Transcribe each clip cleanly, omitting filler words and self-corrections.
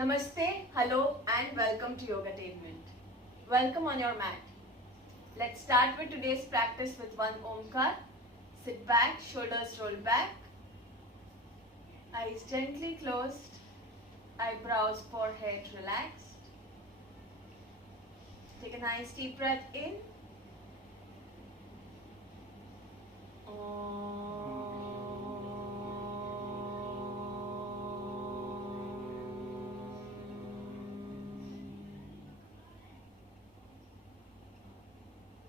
Namaste, hello and welcome to Yogatainment. Welcome on your mat. Let's start with today's practice with one Omkar. Sit back, shoulders roll back, eyes gently closed, eyebrows, forehead relaxed. Take a nice deep breath in.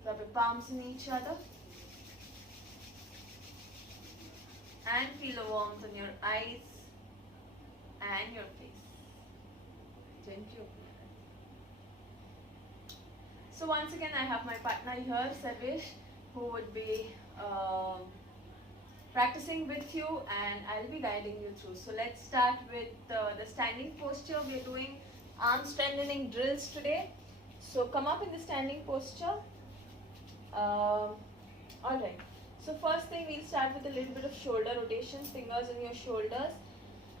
Rub your palms in each other and feel the warmth on your eyes and your face. Gently open your eyes. So once again I have my partner here, Sarvesh, who would be practicing with you and I'll be guiding you through. So let's start with the standing posture. We're doing arm strengthening drills today. So come up in the standing posture. Alright, so first thing we'll start with a little bit of shoulder rotation, fingers on your shoulders,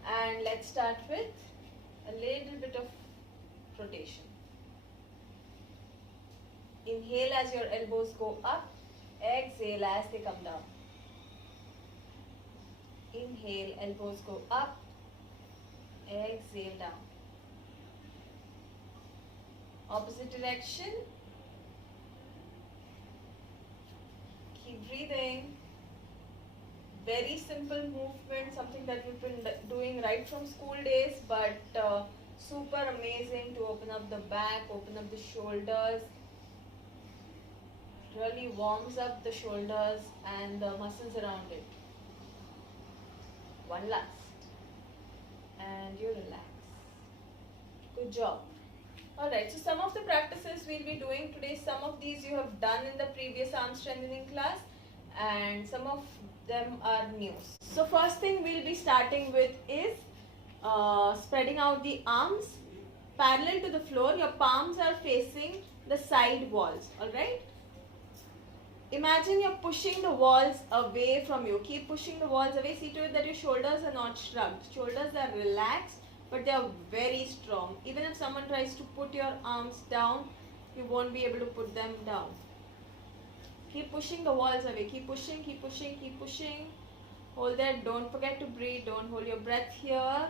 and let's start with a little bit of rotation. Inhale as your elbows go up, exhale as they come down. Inhale, elbows go up, exhale down. Opposite direction. Keep breathing. Very simple movement, something that we've been doing right from school days, but super amazing to open up the back, open up the shoulders. Really warms up the shoulders and the muscles around it. One last. And you relax. Good job. Alright, so some of the practices we'll be doing today, some of these you have done in the previous arm strengthening class and some of them are new. So first thing we'll be starting with is spreading out the arms parallel to the floor. Your palms are facing the side walls, alright? Imagine you're pushing the walls away from you. Keep pushing the walls away. See to it that your shoulders are not shrugged. Shoulders are relaxed, but they are very strong. Even if someone tries to put your arms down, you won't be able to put them down. Keep pushing the walls away. Keep pushing, keep pushing, keep pushing. Hold there. Don't forget to breathe. Don't hold your breath here.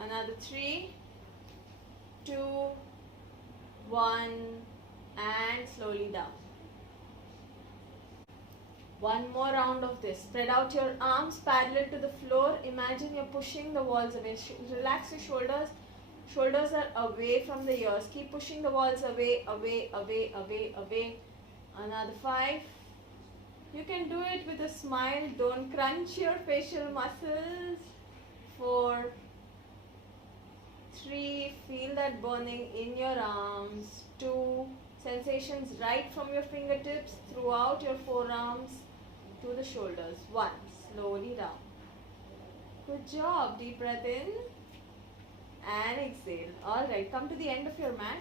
Another 3, 2, 1, and slowly down. One more round of this. Spread out your arms parallel to the floor. Imagine you're pushing the walls away. Relax your shoulders. Shoulders are away from the ears. Keep pushing the walls away, away, away, away, away. Another 5. You can do it with a smile. Don't crunch your facial muscles. 4, 3. Feel that burning in your arms. 2. Sensations right from your fingertips throughout your forearms to the shoulders. 1. Slowly down. Good job. Deep breath in and exhale. Alright, come to the end of your mat.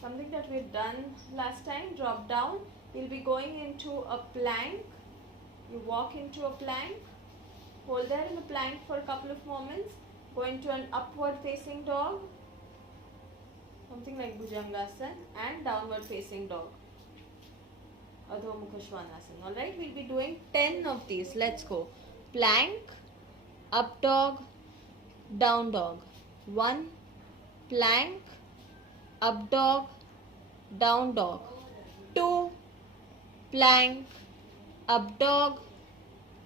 Something that we've done last time. Drop down. We'll be going into a plank. You walk into a plank. Hold there in the plank for a couple of moments. Go into an upward facing dog. Something like Bhujangasana and downward facing dog. Adho Mukha Svanasana. Alright, we'll be doing 10 of these. Let's go. Plank, up dog, down dog. 1. Plank, up dog, down dog. 2. Plank, up dog,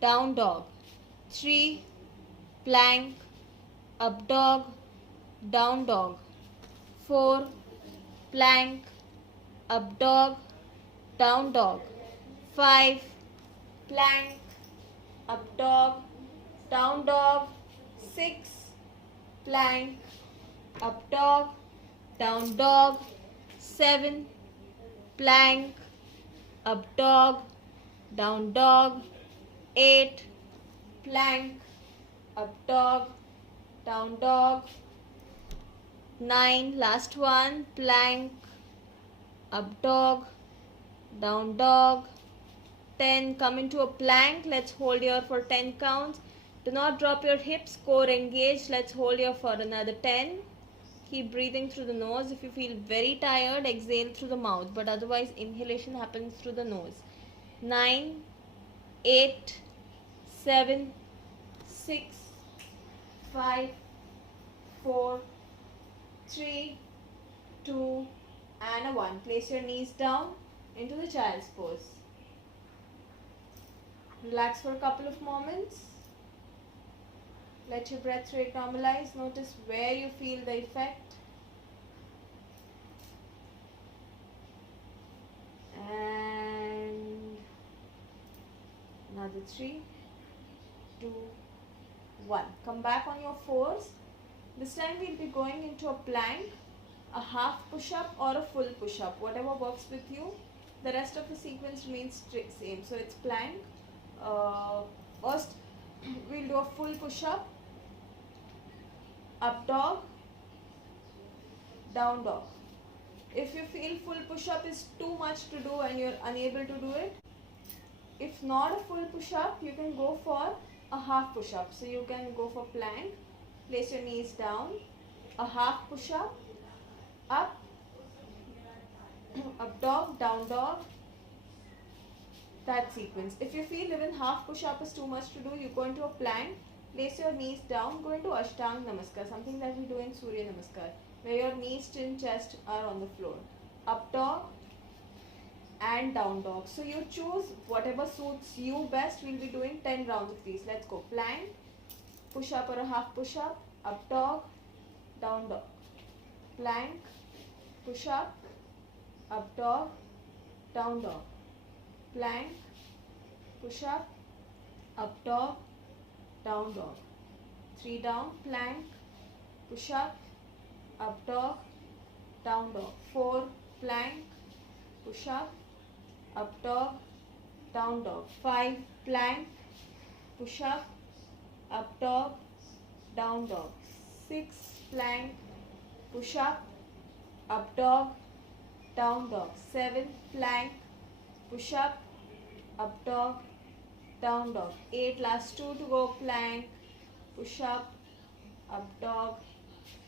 down dog. 3. Plank, up dog, down dog. 4. Plank, up dog, down dog. 5. Plank, up dog, down dog. 6. Plank, up dog, down dog. 7. Plank, up dog, down dog. 8. Plank, up dog, down dog. 9. Last one. Plank, up dog, down dog. 10. Come into a plank. Let's hold here for 10 counts. Do not drop your hips, core engaged. Let's hold here for another 10. Keep breathing through the nose. If you feel very tired, exhale through the mouth, but otherwise inhalation happens through the nose. 9, 8, 7, 6, 5, 4, 3, 2, and a 1. Place your knees down into the child's pose. Relax for a couple of moments. Let your breath rate normalize. Notice where you feel the effect. And another 3, 2, 1. Come back on your fours. This time we'll be going into a plank, a half push-up or a full push-up, whatever works with you. The rest of the sequence remains same. So it's plank. First we'll do a full push-up, up dog, down dog. If you feel full push-up is too much to do and you're unable to do it, if not a full push-up, you can go for a half push-up. So you can go for plank, place your knees down, a half push-up, up, up dog, down dog, that sequence. If you feel even half push-up is too much to do, you go into a plank, place your knees down, go into Ashtanga Namaskar, something that we do in Surya Namaskar, where your knees, chin, chest are on the floor. Up dog and down dog. So you choose whatever suits you best. We'll be doing 10 rounds of these. Let's go. Plank, push-up or a half push-up, up dog, down dog. Plank, push-up, up dog, down dog. Plank, push-up, up dog, down dog. 3 down, plank, push-up, up dog, down dog. 4, plank, push-up, up dog, down dog. 5, plank, push-up, up dog, down dog. 6, plank, push-up, up dog, down dog. 7, plank, push-up, up dog, down dog. 8, last 2 to go. Plank, push-up, up dog,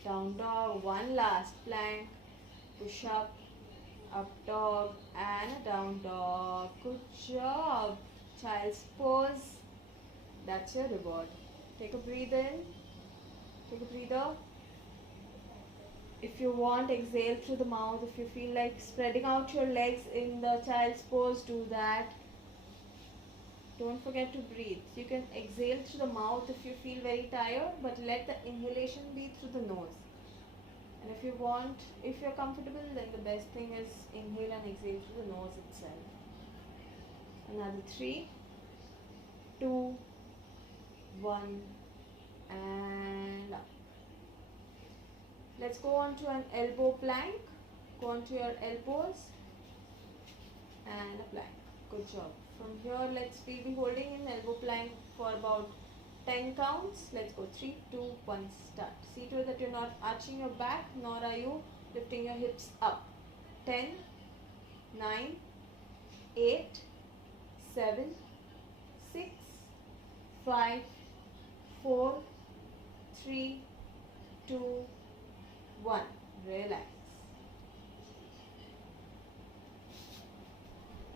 down dog. 1 last. Plank, push-up, up dog, and a down dog. Good job. Child's pose. That's your reward. Take a breath in. Take a breather. If you want, exhale through the mouth. If you feel like spreading out your legs in the child's pose, do that. Don't forget to breathe. You can exhale through the mouth if you feel very tired, but let the inhalation be through the nose. And if you want, if you're comfortable, then the best thing is inhale and exhale through the nose itself. Another 3, 2, 1, and up. Let's go on to an elbow plank. Go on to your elbows and a plank. Good job. From here, we'll be holding in elbow plank for about 10 counts. Let's go. 3, 2, 1, start. See to it that you're not arching your back, nor are you lifting your hips up. 10, 9, 8, 7, 6, 5, 4, 3, 2, 1. Relax.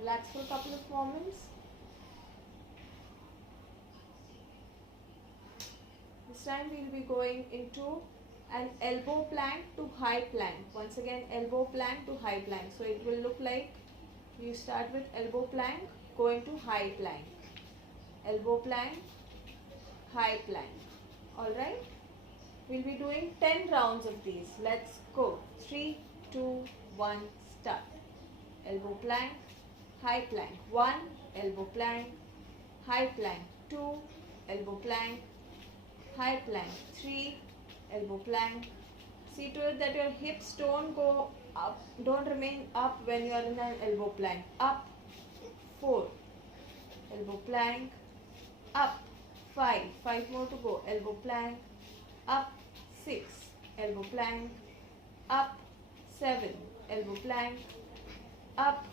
Relax for a couple of moments. This time we'll be going into an elbow plank to high plank. Once again, elbow plank to high plank. So it will look like you start with elbow plank, go into high plank. Elbow plank, high plank. Alright? We'll be doing 10 rounds of these. Let's go. 3, 2, 1, start. Elbow plank, high plank. 1, elbow plank, high plank. 2, elbow plank, high plank. 3, elbow plank. See to it that your hips don't go up, don't remain up when you are in an elbow plank. Up. 4, elbow plank, up. 5, 5 more to go. Elbow plank, up. 6, elbow plank, up. 7, elbow plank, up.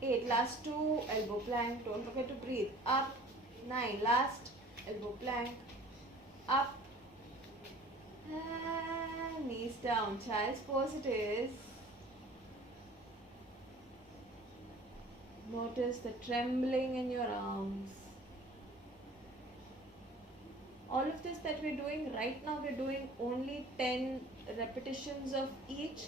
8, last 2, elbow plank, don't forget to breathe. Up. 9, last, elbow plank, up, and knees down. Child's pose it is. Notice the trembling in your arms. All of this that we're doing right now, we're doing only 10 repetitions of each.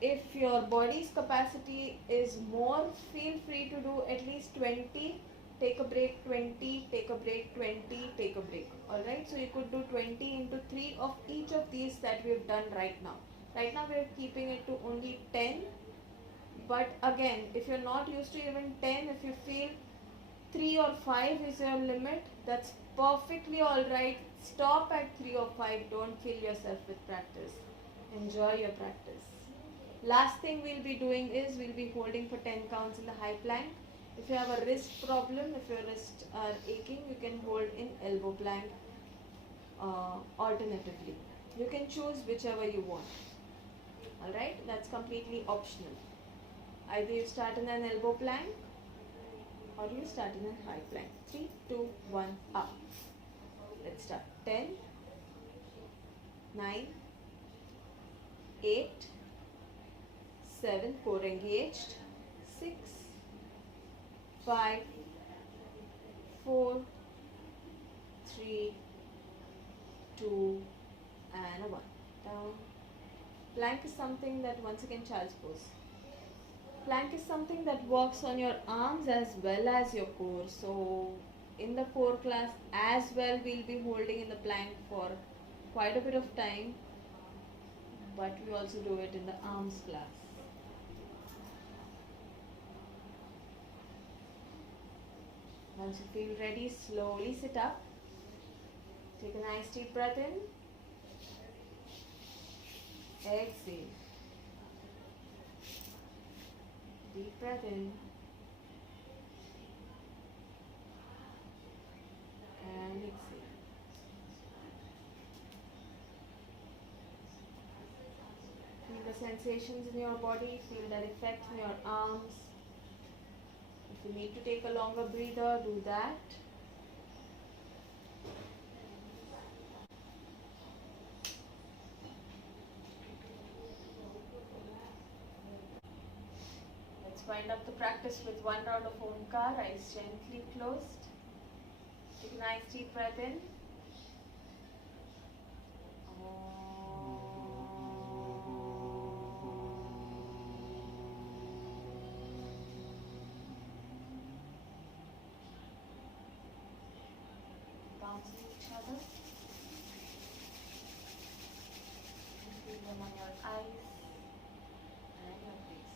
If your body's capacity is more, feel free to do at least 20. Take a break 20, take a break 20, take a break. Alright, so you could do 20 into 3 of each of these that we've done right now. Right now we're keeping it to only 10. But again, if you're not used to even 10, if you feel 3 or 5 is your limit, that's perfectly alright. Stop at 3 or 5. Don't kill yourself with practice. Enjoy your practice. Last thing we'll be doing is we'll be holding for 10 counts in the high plank. If you have a wrist problem, if your wrists are aching, you can hold in elbow plank alternatively. You can choose whichever you want. Alright, that's completely optional. Either you start in an elbow plank or you start in a high plank. 3, 2, 1, up. Let's start. 10, 9, 8, 7, core engaged, 6, 5, 4, 3, 2, and a 1. Down. Plank is something that, once again, child's pose. Plank is something that works on your arms as well as your core. So in the core class as well, we'll be holding in the plank for quite a bit of time, but we also do it in the arms class. Once you feel ready, slowly sit up. Take a nice deep breath in. Exhale. Deep breath in. And exhale. Feel the sensations in your body. Feel that effect in your arms. If you need to take a longer breather, do that. Let's wind up the practice with one round of Omkar, eyes gently closed. Take a nice deep breath in. Bouncing each other. Feel them on your eyes and your face.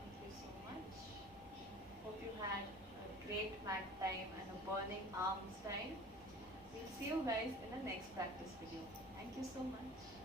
Thank you so much. Hope you had a great mat time and a burning arms time. We'll see you guys in the next practice video. Thank you so much.